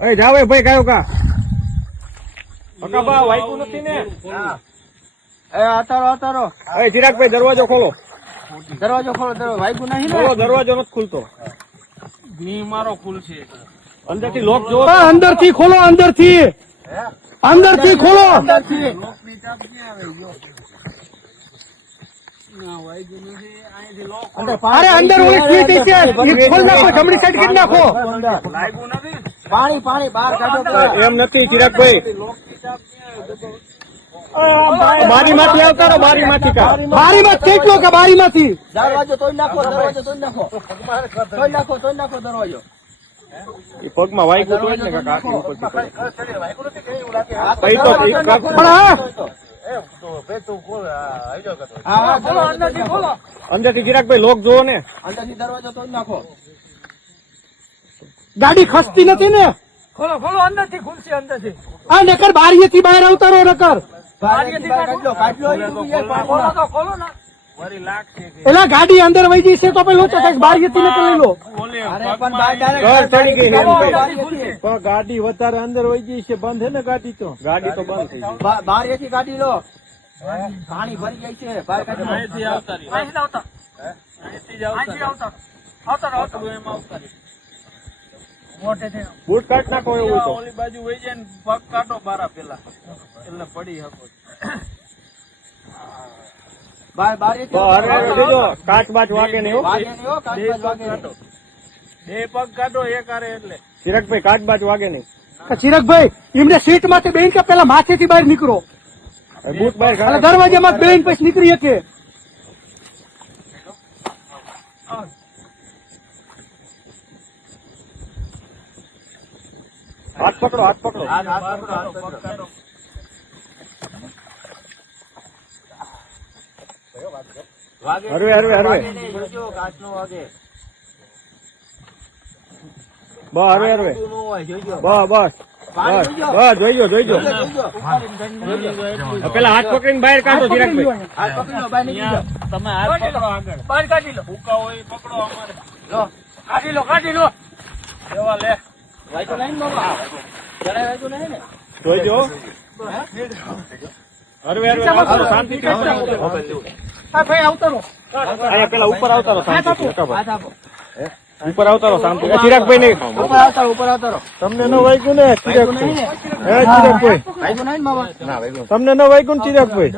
અરે જાવે ભાઈ કયો કા બા વાઈકું નથી ને? અતારો અરે ચિરાગભાઈ દરવાજો ખોલો. દરવાજો ખોલો. વાઈકું નહીં ખોલો, દરવાજો નથી ખુલતો. મારો ફૂલ છે અંદરથી લોક જો. અંદરથી ખોલો, અંદરથી ખોલો. અરે અંદર ઓલી સ્વીટ છે, ખોલ નાખો, જમણી સાઈડ કરી નાખો. પાણી બહાર કાઢો. એમ નથી ચિરાગભાઈ, બારીમાંથી આવતા રહો, બારીમાંથી કા બારીમાં કેટલો કે બારીમાંથી દરવાજો તોડી નાખો. દરવાજો એ પગમાં વાઈકું તો ને કાકા આખી ઉપરથી પડે. અંદરથી ચિરાગભાઈ લોક જોવો ને. અંદરથી દરવાજો તોડી નાખો. ગાડી ખસતી નથી ને? ખોલો અંદરથી ખુલશે. અંદરથી આ નકર બારીએથી બહાર આવતા રહો. નકર ખોલો ના વરી લાગશે એલા ગાડી અંદર વહી જઈ છે તો પછી લોચો થાય. બારીએથી નકર લઈ લો. ઘર ચડી ગઈ છે. પણ ગાડી વધારે અંદર વહી ગઈ છે. બંધ છે ને ગાડી તો ગાડી તો બંધ થઈ ગઈ. બારીએથી ગાડી લો. પાણી ભરી જાય છે. બહાર કાઢો. અહીંથી આવતા રહી. અહીંથી આવતા એમ આવતા રહી. મોટે છે બૂટ કાઢ નાખો એવું તો. ઓલી બાજુ વહી જાય ને પગ કાઢો બારા પેલા એટલે પડી શકો. કાચ બાચ વાગે નહીં. બે પગ કાઢો એક આરે એટલે ચિરાગભાઈ કાચ બાચ વાગે નહીં. ચિરાગભાઈ એમને સીટ માંથી બેન કે પેલા માથેથી બહાર નીકળો. બૂટ બહાર એટલે દરવાજામાં બેન પછી નીકળી શકે. હાથ પકડો, હાથ પકડો. હરવે કાચનો વાગે. બસ હરવે બસ જોઈજો. પેલા હાથ પકડીને બહાર કાઢો ચિરાગભાઈ. તમે હાથ પકડો આગળ બહાર કાઢી લો. ભૂકા હોય પકડો અમારે કાઢી લો એવા લે જોઈજો. હરવે શાંતિથી ભાઈ આવતા રહો. અહીંયા પેલા ઉપર આવતા રહો શાંતિથી. ઉપર આવતા રહો શાંતિ. ચિરાગભાઈ ને ઉપર આવતા રહો. તમને ન વાગ્યું ને ચિરાગભાઈ? ચિરાગભાઈ વાગ્યું નહીં મામા. તમને ન વાગ્યું ને ચિરાગભાઈ?